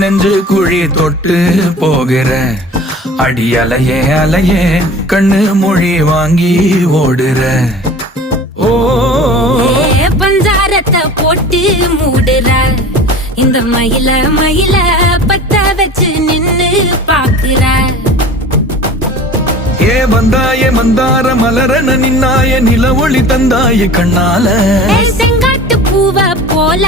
நெஞ்சு குழி தொட்டு போகிற அடி அலையே அலையே கண்ணு மொழி வாங்கி ஓடுற ஓ பஞ்சாரத்தை போட்டு மூடுற இந்த மயில மயில பத்த வச்சு நின்னு பாக்குற ஏ வந்தாய மந்தார மலரன நின்னாய நில ஒளி தந்தாய கண்ணால செங்காட்டு பூவ போல